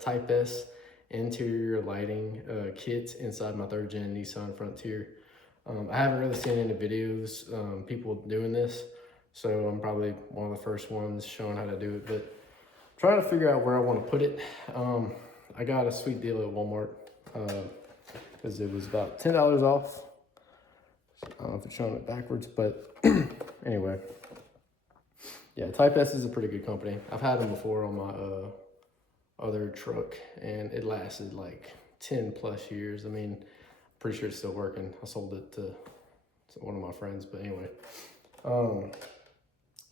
Type S interior lighting kit inside my 3rd gen Nissan Frontier. I haven't really seen any videos, people doing this, so I'm probably one of the first ones showing how to do it, but trying to figure out where I want to put it. I got a sweet deal at Walmart because it was about $10 off. I don't know if it's showing it backwards, but anyway. Yeah, Type S is a pretty good company. I've had them before on my other truck, and it lasted like 10 plus years. I mean, I'm pretty sure it's still working. I sold it to one of my friends, but anyway.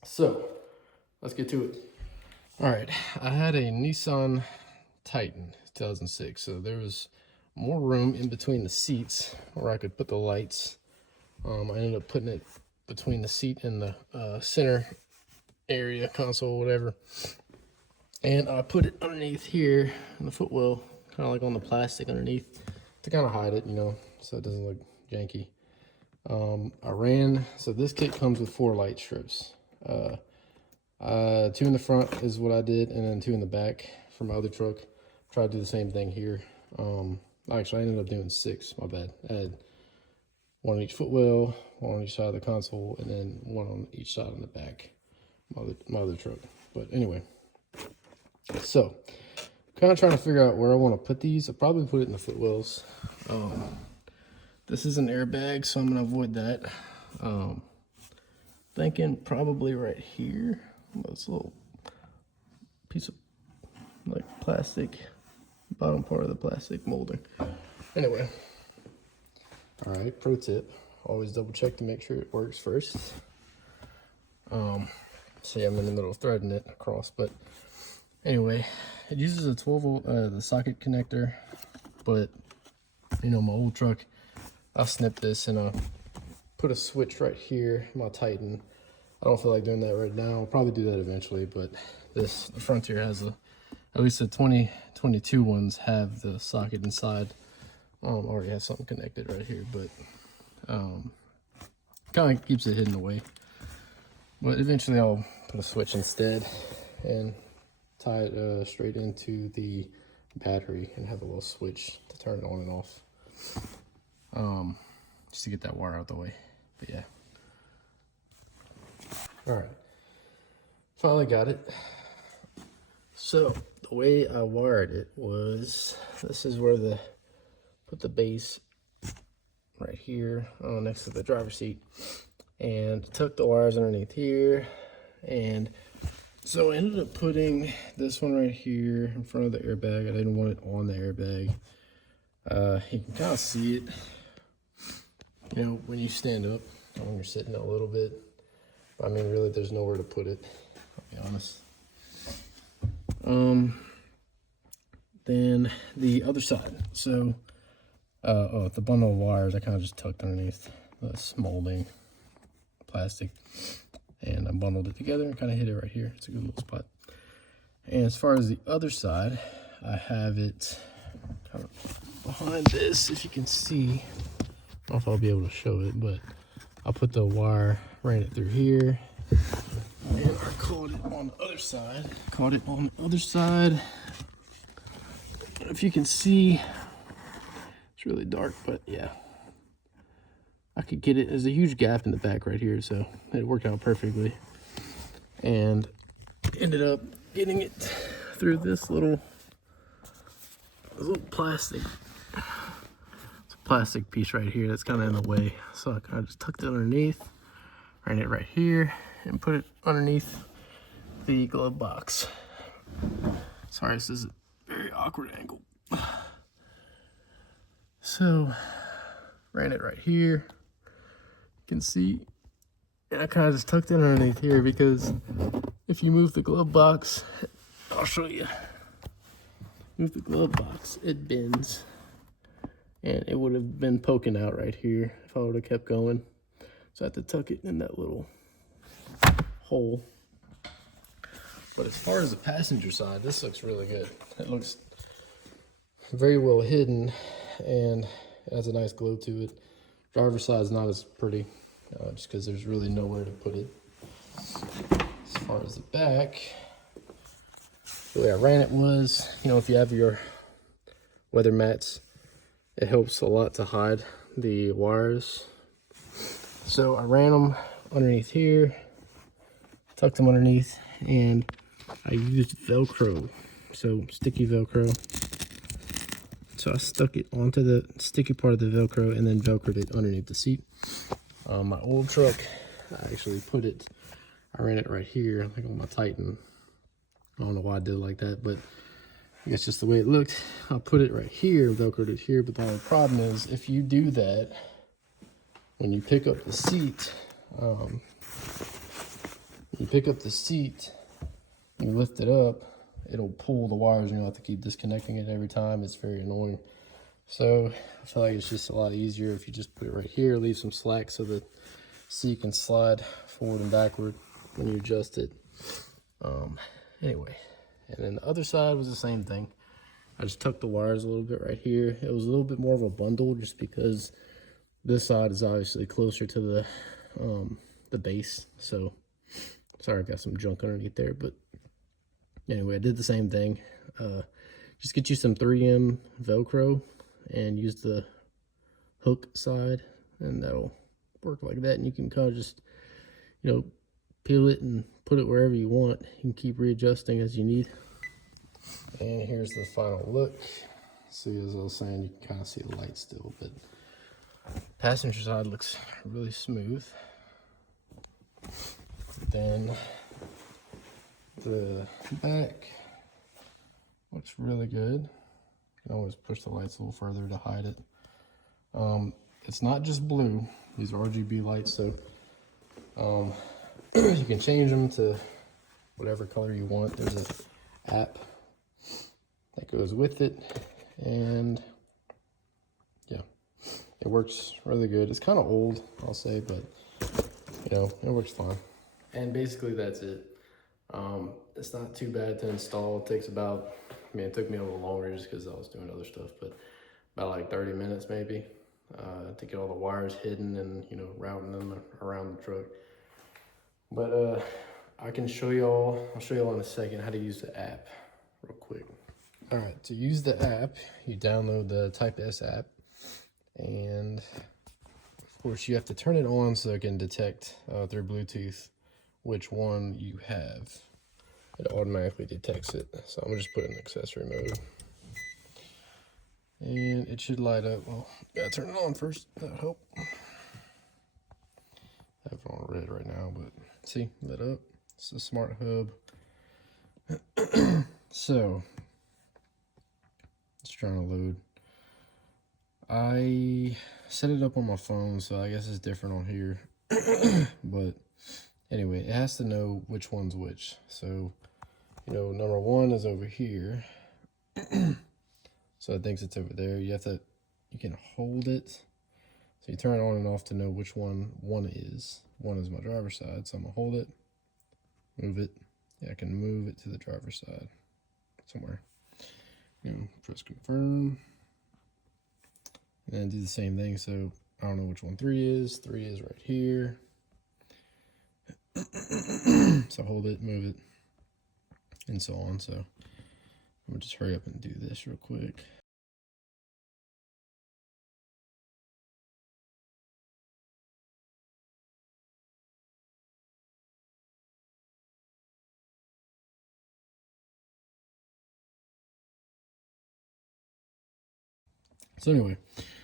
So let's get to it. All right, I had a Nissan Titan 2006, so there was more room in between the seats where I could put the lights. I ended up putting it between the seat and the center area, console, whatever. And I put it underneath here in the footwell, kind of like on the plastic underneath to kind of hide it, you know, so it doesn't look janky. So this kit comes with 4 light strips. 2 in the front is what I did, and then 2 in the back for my other truck. Tried to do the same thing here. Actually, I ended up doing 6, my bad. I had 1 on each footwell, 1 on each side of the console, and then 1 on each side on the back, my other truck. But anyway, so kind of trying to figure out where I want to put these. I'll probably put it in the footwells. This is an airbag, so I'm going to avoid that. Thinking probably right here. This little piece of like plastic, bottom part of the plastic molding. Anyway, all right, pro tip, always double check to make sure it works first. See, I'm in the middle of threading it across, but anyway, it uses a 12 volt, the socket connector, but you know, my old truck, I snipped this and I put a switch right here, my Titan. I don't feel like doing that right now. I'll probably do that eventually, but the Frontier has at least the 2022 ones have the socket inside. Already has something connected right here, but kind of keeps it hidden away. But eventually I'll put a switch instead and tie it straight into the battery and have a little switch to turn it on and off. Just to get that wire out the way, but yeah. All right, finally got it. So the way I wired it was, this is where put the base right here next to the driver's seat, and tuck the wires underneath here. And so I ended up putting this one right here in front of the airbag. I didn't want it on the airbag. You can kind of see it, you know, when you stand up, when you're sitting a little bit. I mean, really, there's nowhere to put it, I'll be honest. Then the other side. So, the bundle of wires, I kind of just tucked underneath this molding plastic, and I bundled it together and kind of hid it right here. It's a good little spot. And as far as the other side, I have it kind of behind this, if you can see. I don't know if I'll be able to show it, but I'll put the wire, ran it through here, and I caught it on the other side. If you can see, it's really dark, but yeah, I could get it. There's a huge gap in the back right here, so it worked out perfectly. And ended up getting it through this little plastic. It's a plastic piece right here that's kind of in the way, so I kind of just tucked it underneath, ran it right here, and put it underneath the glove box. Sorry, this is a very awkward angle. So, ran it right here. You can see, and I kind of just tucked it underneath here because if you move the glove box, I'll show you. Move the glove box, it bends, and it would have been poking out right here if I would have kept going. So I had to tuck it in that little hole. But as far as the passenger side, this looks really good. It looks very well hidden and it has a nice glow to it. Driver's side is not as pretty, just because there's really nowhere to put it. As far as the back, the way I ran it was, you know, if you have your weather mats, it helps a lot to hide the wires. So I ran them underneath here, tucked them underneath, and I used Velcro, so sticky Velcro. So I stuck it onto the sticky part of the Velcro and then Velcroed it underneath the seat. My old truck, I actually I ran it right here, like on my Titan. I don't know why I did it like that, but I guess just the way it looked. I'll put it right here, Velcroed it here, but the only problem is if you do that, when you pick up the seat, you lift it up, it'll pull the wires and you'll have to keep disconnecting it every time. It's very annoying. So I feel like it's just a lot easier if you just put it right here, leave some slack so that seat can slide forward and backward when you adjust it. Anyway, and then the other side was the same thing. I just tucked the wires a little bit right here. It was a little bit more of a bundle just because this side is obviously closer to the base. So sorry, I got some junk underneath there, but anyway, I did the same thing. Just get you some 3M Velcro and use the hook side, and that'll work like that. And you can kind of just, you know, peel it and put it wherever you want. You can keep readjusting as you need. And here's the final look. See, as I was saying, you can kind of see the light still, but passenger side looks really smooth. Then the back looks really good. You can always push the lights a little further to hide it. It's not just blue. These are RGB lights, so you can change them to whatever color you want. There's an app that goes with it, and yeah, it works really good. It's kind of old, I'll say, but you know, it works fine. And basically that's it. It's not too bad to install. It takes about, I mean, it took me a little longer just because I was doing other stuff, but about like 30 minutes maybe to get all the wires hidden and, you know, routing them around the truck. But I can show y'all, I'll show y'all in a second how to use the app real quick. All right, to use the app, you download the Type S app, and of course you have to turn it on so it can detect through Bluetooth which one you have. It automatically detects it. So I'm gonna just put it in accessory mode. And it should light up. Well, gotta turn it on first, that'll help. I have it on red right now, but see, lit up. It's a smart hub. So, it's trying to load. I set it up on my phone, so I guess it's different on here. But anyway, it has to know which one's which. So, you know, number one is over here. So it thinks it's over there. You can hold it. So you turn it on and off to know which one is. One is my driver's side, so I'm gonna hold it, move it. Yeah, I can move it to the driver's side somewhere. You know, press confirm. And then do the same thing. So I don't know which one 3 is. 3 is right here. So hold it, move it, and so on. So I'm gonna just hurry up and do this real quick. So anyway,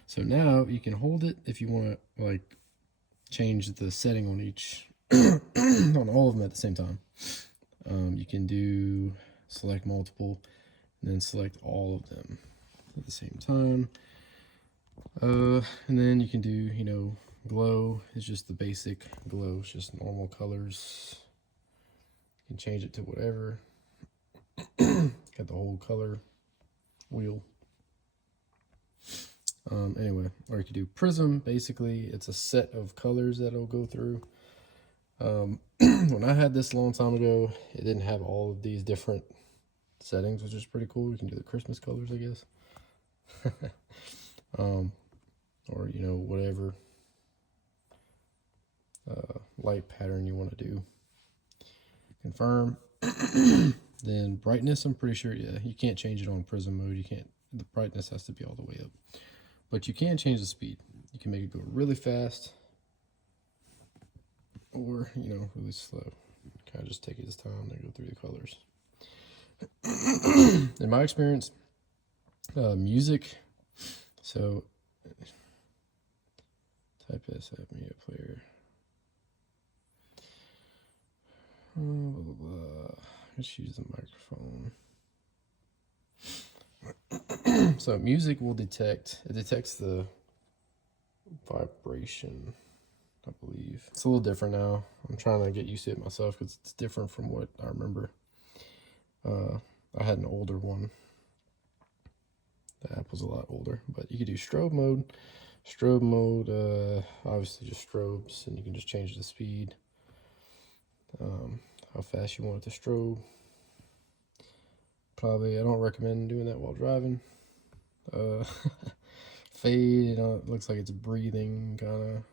so now you can hold it if you want to like change the setting on each, on all of them at the same time. You can do select multiple and then select all of them at the same time. And then you can do, you know, glow is just the basic glow. It's just normal colors. You can change it to whatever. Got the whole color wheel. Anyway, or you could do prism. Basically, it's a set of colors that'll go through. When I had this a long time ago, it didn't have all of these different settings, which is pretty cool. You can do the Christmas colors, I guess. Or, you know, whatever light pattern you want to do. Confirm. Then brightness, I'm pretty sure, yeah, you can't change it on prism mode. You can't, the brightness has to be all the way up. But you can change the speed. You can make it go really fast or, you know, really slow. Kind of just take his time to go through the colors. In my experience, music, so type S app media player. Blah, blah, blah. Let's use the microphone. So music will detect, it detects the vibration, I believe. It's a little different now. I'm trying to get used to it myself because it's different from what I remember. I had an older one. The app was a lot older, but you could do strobe mode. Strobe mode, obviously just strobes, and you can just change the speed. How fast you want it to strobe. Probably, I don't recommend doing that while driving. Fade, you know, it looks like it's breathing, kind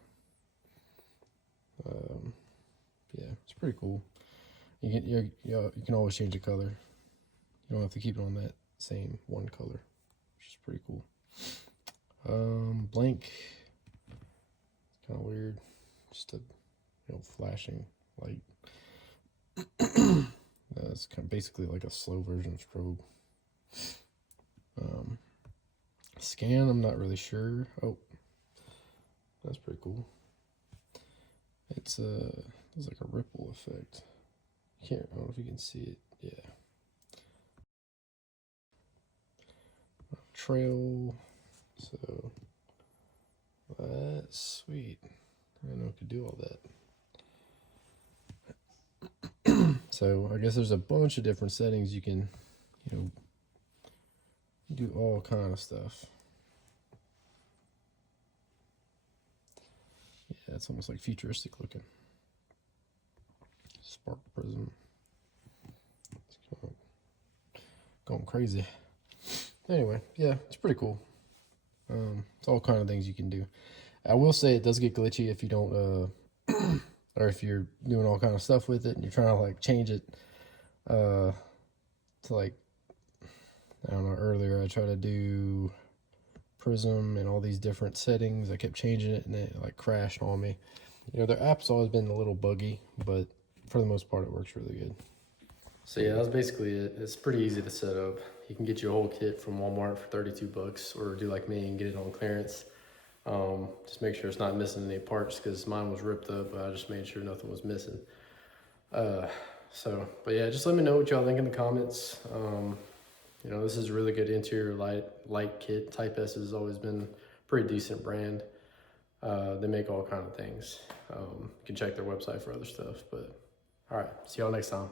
of. Yeah, it's pretty cool. You can always change the color. You don't have to keep it on that same one color, which is pretty cool. Blank, kind of weird, just a flashing light. It's kind of basically like a slow version of strobe. Scan, I'm not really sure. Oh, that's pretty cool. It's there's like a ripple effect. I don't know if you can see it. Yeah. Trail. So that's sweet. I didn't know it could do all that. So I guess there's a bunch of different settings you can, do all kind of stuff. Yeah, it's almost like futuristic looking. Spark prism. It's going crazy. Anyway, yeah, it's pretty cool. It's all kind of things you can do. I will say it does get glitchy if you don't, or if you're doing all kind of stuff with it and you're trying to like change it, to like, I don't know, earlier I tried to do prism and all these different settings. I kept changing it and it like crashed on me. Their app's always been a little buggy, but for the most part it works really good. So yeah, that's basically it. It's pretty easy to set up. You can get your whole kit from Walmart for 32 bucks, or do like me and get it on clearance. Just make sure it's not missing any parts, because mine was ripped up, but I just made sure nothing was missing. But yeah, just let me know what y'all think in the comments. This is a really good interior light kit. Type S has always been a pretty decent brand. They make all kind of things. You can check their website for other stuff, but all right, see y'all next time.